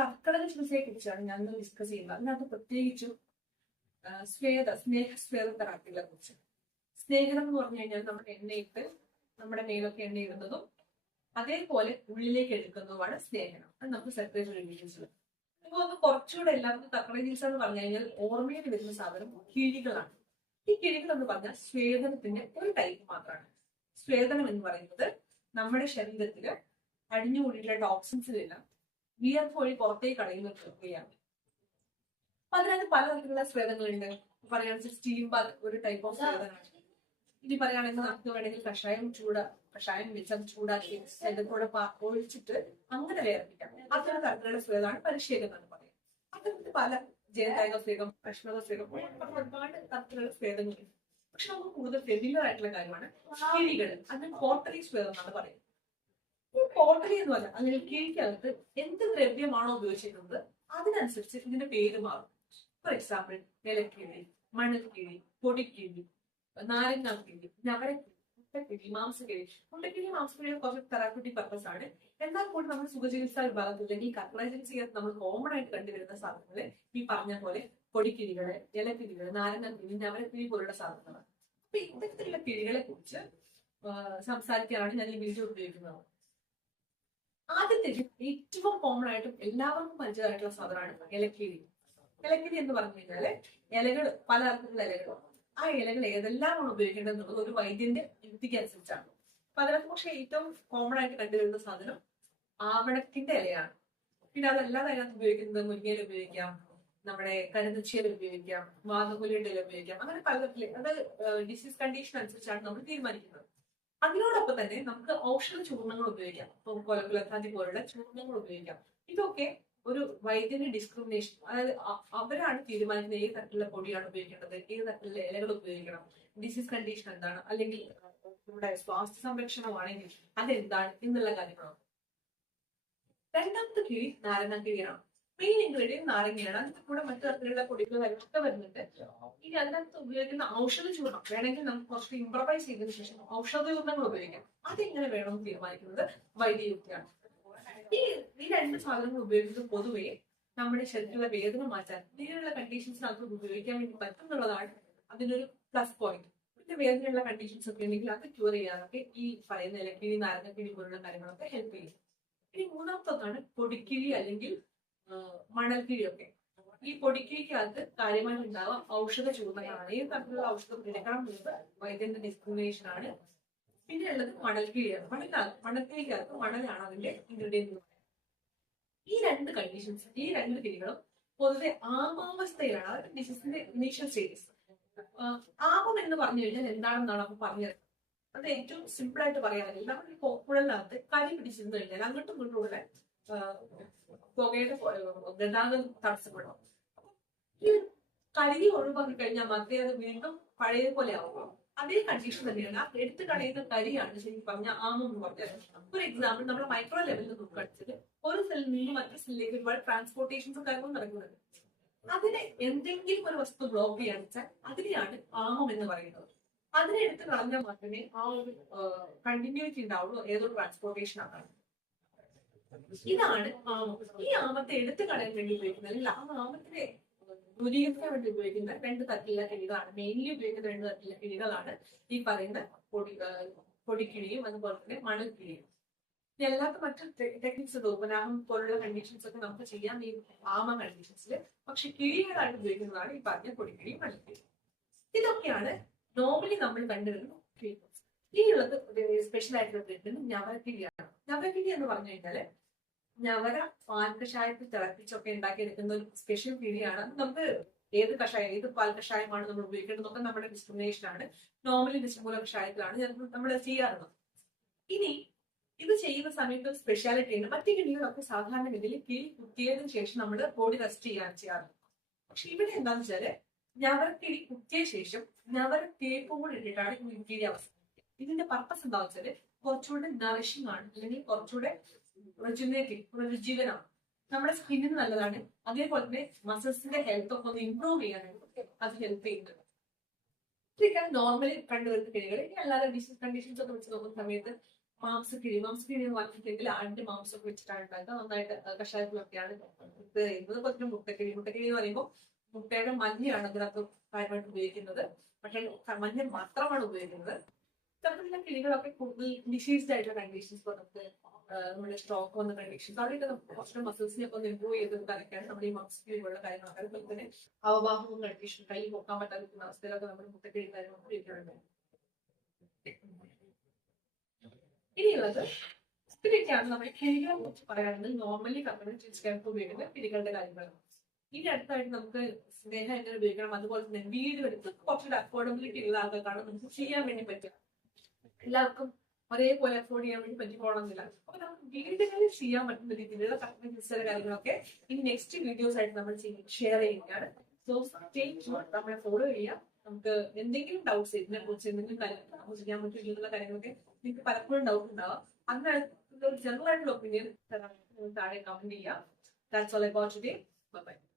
കർക്കിടക ചികിത്സയെ കുറിച്ചാണ് ഞാൻ ഡിസ്കസ് ചെയ്യുന്നത്. അതിനകത്ത് പ്രത്യേകിച്ചും സ്നേഹസ്വേദ തെറാപ്പികളെ കുറിച്ച്. സ്നേഹം എന്ന് പറഞ്ഞു കഴിഞ്ഞാൽ നമ്മുടെ എണ്ണയിട്ട് നമ്മുടെ മേലൊക്കെ എണ്ണ ഇടുന്നതും അതേപോലെ ഉള്ളിലേക്ക് എടുക്കുന്നതുമാണ് സ്നേഹം. അത് നമുക്ക് സെപ്പറേറ്റ് റിവ്യൂസ്. അപ്പോൾ അത് കുറച്ചുകൂടെ എല്ലാവർക്കും കർക്കിടക ചികിത്സ എന്ന് പറഞ്ഞു കഴിഞ്ഞാൽ ഓർമ്മയിൽ വരുന്ന സാധനം കിഴികളാണ്. ഈ കിഴികൾ എന്ന് പറഞ്ഞാൽ സ്വേദനത്തിന്റെ ഒരു ടൈപ്പ് മാത്രമാണ്. സ്വേദനം എന്ന് പറയുന്നത് നമ്മുടെ ശരീരത്തില് അടിഞ്ഞുകൂടിയിട്ടുള്ള ടോക്സിൻസിലെല്ലാം വിയർപ്പ് വഴി പുറത്തേക്ക് കളയുന്ന ഒരു പ്രക്രിയയാണ്. അപ്പൊ അതിനകത്ത് പലതരത്തിലുള്ള സ്വേദങ്ങളുണ്ട്. പറയുകയാണെങ്കിൽ സ്റ്റീം ബാത്ത് ഒരു ടൈപ്പ് ഓഫ് സ്വേദനമാണ്. ഇനി പറയുകയാണെങ്കിൽ നമുക്ക് വേണമെങ്കിൽ കഷായം വെച്ച് അത് ചൂടാക്കി ശരീരത്തോടെ ഒഴിച്ചിട്ട് അങ്ങനെ വേർപ്പിക്കാം. അത്തരം തരത്തിലുള്ള സ്വേദമാണ് പരിശീലനം എന്ന് പറയും. അത്തരത്തിൽ പല ജയകായിക സ്വേദം, കഷ്ണക സ്വേദം, ഒരുപാട് തരത്തിലുള്ള സ്വേദങ്ങളുണ്ട്. പക്ഷെ നമുക്ക് കൂടുതൽ ഫെമിലിയർ ആയിട്ടുള്ള കാര്യമാണ് കിഴികൾ. അതിന് പോട്ടറി സ്വേദം എന്നാണ് പറയുന്നത്. ഈ പോട്ടറി എന്ന് പറഞ്ഞാൽ അതിന് കിഴിക്കകത്ത് എന്ത് ദ്രവ്യമാണോ ഉപയോഗിച്ചിരുന്നത് അതിനനുസരിച്ച് ഇതിന്റെ പേര് മാറും. For example ഇലക്കിഴി, മണൽക്കിഴി, പൊടിക്കിഴി, നാരങ്ങാക്കിഴി, ഞവരക്കിഴി, മുട്ടക്കിഴി, മാംസക്കിഴി. മുട്ടക്കിഴി, മാംസക്കിഴി കുറച്ച് തെറാപ്യൂട്ടിക് പർപ്പസ് ആണ്. എന്നാൽ കൂടി നമ്മൾ സുഖചികിത്സാ വിഭാഗത്തിൽ അല്ലെങ്കിൽ കർക്കിടക ചികിത്സയ്ക്ക് നമ്മൾ കോമൺ ആയിട്ട് കണ്ടുവരുന്ന സാധനങ്ങള് ഈ പറഞ്ഞ പോലെ പൊടിക്കിഴികള്, ഇലക്കിഴികള്, നാരങ്ങാക്കിഴി, ഞവരക്കിഴി പോലുള്ള സാധനങ്ങളാണ്. അപ്പൊ ഇത്തരത്തിലുള്ള കിഴികളെ കുറിച്ച് സംസാരിക്കാനാണ് ഞാൻ ഈ വീഡിയോ ഉപയോഗിക്കുന്നത്. ആദ്യത്തെ ഏറ്റവും കോമൺ ആയിട്ടും എല്ലാവർക്കും പരിചയമായിട്ടുള്ള സാധനമാണ് ഇലക്കിഴി. ഇലക്കിഴി എന്ന് പറഞ്ഞു കഴിഞ്ഞാല് ഇലകൾ, പലതരത്തിലുള്ള ഇലകൾ. ആ ഇലകൾ ഏതെല്ലാമാണ് ഉപയോഗിക്കേണ്ടത് എന്നുള്ളത് ഒരു വൈദ്യന്റെ യുക്തിക്ക് അനുസരിച്ചാണ്. അപ്പൊ അതിനകത്ത് പക്ഷെ ഏറ്റവും കോമൺ ആയിട്ട് കണ്ടുവരുന്ന സാധനം ആവണക്കിന്റെ ഇലയാണ്. പിന്നെ അതല്ലാതെ അതിനകത്ത് ഉപയോഗിക്കുന്നത് മുരിങ്ങയില ഉപയോഗിക്കാം, നമ്മുടെ കരുതച്ചിയൽ ഉപയോഗിക്കാം, വാതകുലിയുടെ ഇല ഉപയോഗിക്കാം. അങ്ങനെ പലതരത്തില് അത് ഡിസീസ് കണ്ടീഷൻ അനുസരിച്ചാണ് നമ്മൾ തീരുമാനിക്കുന്നത്. അതിനോടൊപ്പം തന്നെ നമുക്ക് ഔഷധ ചൂർണങ്ങൾ ഉപയോഗിക്കാം. ഇപ്പൊ കൊലകുലത്താതി പോലുള്ള ചൂർണങ്ങൾ ഉപയോഗിക്കാം. ഇതൊക്കെ ഒരു വൈദ്യന്റെ ഡിസ്ക്രിമിനേഷൻ, അതായത് അവരാണ് തീരുമാനിക്കുന്നത് ഏത് തരത്തിലുള്ള പൊടിയാണ് ഉപയോഗിക്കേണ്ടത്, ഏത് തരത്തിലുള്ള ഇലകൾ ഉപയോഗിക്കണം, ഡിസീസ് കണ്ടീഷൻ എന്താണ്, അല്ലെങ്കിൽ നമ്മുടെ സ്വാസ്ഥ്യ സംരക്ഷണമാണെങ്കിൽ അതെന്താണ് എന്നുള്ള കാര്യങ്ങളാണ്. രണ്ടാമത്തെ കിഴി നാരങ്ങാക്കിഴിയാണ്. Main ingredient നാരങ്ങയാണ്. അതിന്റെ കൂടെ മറ്റു തരത്തിലുള്ള പൊടികൾ ഒക്കെ വരുന്നുണ്ട്. ഇനി അതിനകത്ത് ഉപയോഗിക്കുന്ന ഔഷധ ചൂർണം വേണമെങ്കിൽ നമുക്ക് കുറച്ച് ഇംപ്രവൈസ് ചെയ്തതിനു ശേഷം ഔഷധ ചൂർണങ്ങൾ ഉപയോഗിക്കാം. അതെങ്ങനെ വേണമെന്ന് തീരുമാനിക്കുന്നത് വൈദ്യയുക്തിയാണ്. ഈ രണ്ട് സാധനങ്ങൾ ഉപയോഗിക്കുന്നത് പൊതുവെ നമ്മുടെ ശരീരത്തിലുള്ള വേദന മാറ്റാൻ ഇങ്ങനെയുള്ള കണ്ടീഷൻസിനകത്ത് ഉപയോഗിക്കാൻ വേണ്ടി പറ്റുന്നുള്ളതാണ് അതിനൊരു പ്ലസ് പോയിന്റ്. പിന്നെ വേദനയുള്ള കണ്ടീഷൻസ് ഒക്കെ ഉണ്ടെങ്കിൽ അത് ക്യൂർ ചെയ്യാനൊക്കെ ഈ പറയുന്ന ഇലക്കിഴി, നാരങ്ങക്കിഴി പോലുള്ള കാര്യങ്ങളൊക്കെ ഹെൽപ്പ് ചെയ്യും. ഇനി മൂന്നാമത്തൊന്നാണ് പൊടിക്കിഴി അല്ലെങ്കിൽ മണൽക്കിഴിയൊക്കെ. ഈ പൊടിക്കിഴിക്കകത്ത് കാര്യമായിട്ട് ഉണ്ടാവുക ഔഷധ ചൂർണങ്ങളാണ്. ഏത് തരത്തിലുള്ള ഔഷധം എടുക്കണം എന്നത് വൈദ്യന്റെ ഡിസ്ക്രിമിനേഷൻ ആണ്. പിന്നെ ഉള്ളത് മണൽക്കിഴിയാണ്. മണൽക്കിഴിക്കകത്ത് മണലാണ് അതിന്റെ ഇൻഗ്രീഡിയന്റ്. ഈ രണ്ട് കണ്ടീഷൻസ്, ഈ രണ്ട് കിഴികളും പൊതുവെ ആമാവസ്ഥയിലാണ്, അതായത് ഡിസീസിന്റെ ഇനീഷ്യൽ സ്റ്റേജസ്. ആമം എന്ന് പറഞ്ഞു കഴിഞ്ഞാൽ എന്താണെന്നാണ് അപ്പൊ പറഞ്ഞത്. അത് ഏറ്റവും സിമ്പിൾ ആയിട്ട് പറയാനാണെങ്കിൽ നമ്മുടെ കുഴലിനകത്ത് കരി പിടിച്ചിരുന്നു കഴിഞ്ഞാൽ അങ്ങോട്ടും ഇങ്ങോട്ടും ഉള്ള പുകയുടെ ഗതാഗതം തടസ്സപ്പെടും. ഈ കരി ഒഴിവാക്കി കഴിഞ്ഞാൽ മാത്രമേ അത് വീണ്ടും പഴയതുപോലെ ആവുള്ളൂ. അതേ കണ്ടീഷൻ തന്നെയാണ്. എടുത്തു കളയുന്ന കരിയാണ് ശരിക്കും പറഞ്ഞാൽ ആമം എന്ന് പറഞ്ഞാൽ. ഒരു എക്സാമ്പിൾ, നമ്മുടെ മൈക്രോ ലെവലിൽ നോക്കുകയാണെങ്കിൽ ഒരു സെല്ലിൽ നിന്ന് മറ്റൊരു സെല്ലിലേക്ക് ഒരുപാട് ട്രാൻസ്പോർട്ടേഷൻസും കാര്യങ്ങളും നടക്കുന്നുണ്ട്. അതിനെ എന്തെങ്കിലും ഒരു വസ്തു ബ്ലോക്ക് ചെയ്യാന്ന് വെച്ചാൽ അതിനെയാണ് ആമം എന്ന് പറയുന്നത്. അതിനെ എടുത്ത് കളഞ്ഞാൽ മാത്രമേ ആ ഒരു കണ്ടിന്യൂറ്റി ഉണ്ടാവുള്ളൂ ഏതൊരു ട്രാൻസ്പോർട്ടേഷൻ ആണ്. ഇതാണ് ആമം. ഈ ആമത്തെ എടുത്തു കളയാൻ വേണ്ടി ഉപയോഗിക്കുന്നത്, അല്ലെങ്കിൽ ആ ആമത്തിനെ ദൂരീകരിക്കാൻ വേണ്ടി ഉപയോഗിക്കുന്ന രണ്ട് തരത്തിലുള്ള കിഴികളാണ്. മെയിൻലി ഉപയോഗിക്കുന്ന രണ്ട് തരത്തിലുള്ള കിഴികളാണ് ഈ പറയുന്ന പൊടിക്കിഴിയും അതുപോലെ തന്നെ മണൽക്കിഴിയും. അല്ലാത്ത മറ്റു ടെക്നിക്സ് ഉണ്ട്. ഉപനാമം പോലുള്ള കണ്ടീഷൻസ് ഒക്കെ നമുക്ക് ചെയ്യാം ഈ ആമ കണ്ടീഷൻസിൽ. പക്ഷെ കിഴികളായിട്ട് ഉപയോഗിക്കുന്നതാണ് ഈ പറഞ്ഞ പൊടിക്കിഴി, മണൽക്കിഴി. ഇതൊക്കെയാണ് നോർമലി നമ്മൾ കണ്ടുവരുന്ന ട്രീറ്റ്മെന്റ്സ്. ഇനിയുള്ളത് സ്പെഷ്യൽ ആയിട്ടുള്ള ട്രീറ്റ്മെന്റ് ഞവരക്കിഴിയാണ്. ഞവരക്കിഴി എന്ന് പറഞ്ഞു കഴിഞ്ഞാല് ഞവര പാൽക്കഷായത്തിൽ തിളപ്പിച്ചൊക്കെ ഉണ്ടാക്കിയെടുക്കുന്ന ഒരു സ്പെഷ്യൽ കിഴിയാണ്. നമുക്ക് ഏത് കഷായം, ഏത് പാൽ കഷായമാണ് നമ്മൾ ഉപയോഗിക്കേണ്ടതൊക്കെ നമ്മുടെ ഡിസ്ക്രിമിനേഷൻ ആണ്. നോർമലി ഡിസ്റ്റിമൂല കഷായത്തിലാണ് നമ്മൾ ചെയ്യാറുള്ളത്. ഇനി ഇത് ചെയ്യുന്ന സമയത്ത് സ്പെഷ്യാലിറ്റി ഉണ്ട്. മറ്റു കിഴികളൊക്കെ സാധാരണ ഗതിയിൽ കിഴി കുത്തിയതിനു ശേഷം നമ്മൾ ബോഡി റെസ്റ്റ് ചെയ്യാറുണ്ട്. പക്ഷെ ഇവിടെ എന്താണെന്ന് വെച്ചാല് ഞവരക്കിഴി കുത്തിയ ശേഷം ഞവര തേപ്പും കൂടി ഇട്ടിട്ടാണ് ഈ കിഴി അവസാനിക്കുക. ഇതിന്റെ പർപ്പസ് എന്താണെന്ന് വെച്ചാല് കുറച്ചുകൂടെ നറിഷിംഗ് ആണ്, അല്ലെങ്കിൽ കുറച്ചുകൂടെ രുചികരമാണ്. നമ്മുടെ സ്കിന്നിന് നല്ലതാണ്. അതേപോലെ തന്നെ മസിൽസിന്റെ ഹെൽത്ത് ഒക്കെ ഒന്ന് ഇംപ്രൂവ് ചെയ്യാനായിട്ട് അത് ഹെൽപ്പ് ചെയ്യുന്നുണ്ട്. ഇതൊക്കെയാണ് നോർമലി കണ്ടുവരുന്ന കിഴികൾ. ഇനി അല്ലാതെ ഡിസീസ് കണ്ടീഷൻസ് ഒക്കെ വെച്ച് നോക്കുന്ന സമയത്ത് മാംസക്കിഴി എന്ന് പറഞ്ഞിട്ടുണ്ടെങ്കിൽ ആടിന്റെ മാംസമൊക്കെ വെച്ചിട്ടാണ് ഉണ്ടാക്കുക. നന്നായിട്ട് കഷായത്തിലൊക്കെയാണ് ഇത് ചെയ്യുന്നത്. അതുപോലെ തന്നെ മുട്ടക്കിഴി എന്ന് പറയുമ്പോൾ മുട്ടയുടെ മഞ്ഞയാണ് അതിനകത്ത് കാര്യമായിട്ട് ഉപയോഗിക്കുന്നത്. പക്ഷേ മഞ്ഞ മാത്രമാണ് ഉപയോഗിക്കുന്നത്. ഇത്തരത്തിലുള്ള കിഴികളൊക്കെ കൂടുതൽ ഡിസീസ്ഡ് ആയിട്ടുള്ള കണ്ടീഷൻസ്, ഇപ്പോൾ നമുക്ക് നമ്മുടെ സ്ട്രോക്ക് വന്ന കണ്ടീഷൻസ്, അവിടെയൊക്കെ നമുക്ക് കുറച്ചുകൂടെ മസിൽസിനെ ഒക്കെ ഒന്ന് ഇമ്പ്രൂവ് ചെയ്തെടുക്കാനൊക്കെയാണ് നമ്മുടെ ഈ മാംസക്കിഴികളുടെ കാര്യങ്ങളൊക്കെ. അതുപോലെ തന്നെ അവബാഹവും കണ്ടീഷൻ, കൈ പൊക്കാൻ പറ്റാതിരിക്കുന്ന അവസ്ഥയിലൊക്കെ നമ്മൾ മുട്ടക്കിഴി കാര്യങ്ങൾ ഉപയോഗിക്കാറുണ്ട്. ഇനിയുള്ളത് ഇത്രയൊക്കെയാണ് നമ്മൾ കിഴികളെ കുറിച്ച് പറയാനുള്ളത്. നോർമലി കമ്മ്യൂണിറ്റി ഉപയോഗിക്കുന്ന കിഴികളുടെ കാര്യങ്ങൾ. ഇനി അടുത്തായിട്ട് നമുക്ക് സ്നേഹം എങ്ങനെ ഉപയോഗിക്കണം, അതുപോലെ തന്നെ വീഡിയോ എടുത്ത് കുറച്ചുകൂടെ അഫോർഡബിലിറ്റി ഉള്ള ആൾക്കാർക്കാണ് നമുക്ക് ചെയ്യാൻ വേണ്ടി പറ്റുക. എല്ലാവർക്കും ഒരേപോലെ അഫോർഡ് ചെയ്യാൻ വേണ്ടി പറ്റിക്കോണമെന്നില്ല. അപ്പൊ നമുക്ക് വീടുകളിൽ ചെയ്യാൻ പറ്റുന്ന രീതിയിലുള്ള ടെക്നിക്സിന്റെ കാര്യങ്ങളൊക്കെ ഇനി നെക്സ്റ്റ് വീഡിയോസ് ആയിട്ട് നമ്മൾ ഷെയർ ചെയ്യുകയാണ്. സോ നമ്മളെ ഫോളോ ചെയ്യാം. നമുക്ക് എന്തെങ്കിലും ഡൗട്ട്സ് ഇതിനെ കുറിച്ച് എന്തെങ്കിലും കാര്യങ്ങൾ നമുക്ക് ചെയ്യാൻ പറ്റും ഇതിലുള്ള കാര്യങ്ങളൊക്കെ നിങ്ങൾക്ക് പലപ്പോഴും ഡൗട്ട് ഉണ്ടാവാം. അതിനകത്ത് ഒരു ജനറൽ ആയിട്ടുള്ള ഒപ്പീനിയൻ താഴെ കമന്റ് ചെയ്യാം. That's all I got today. Bye bye.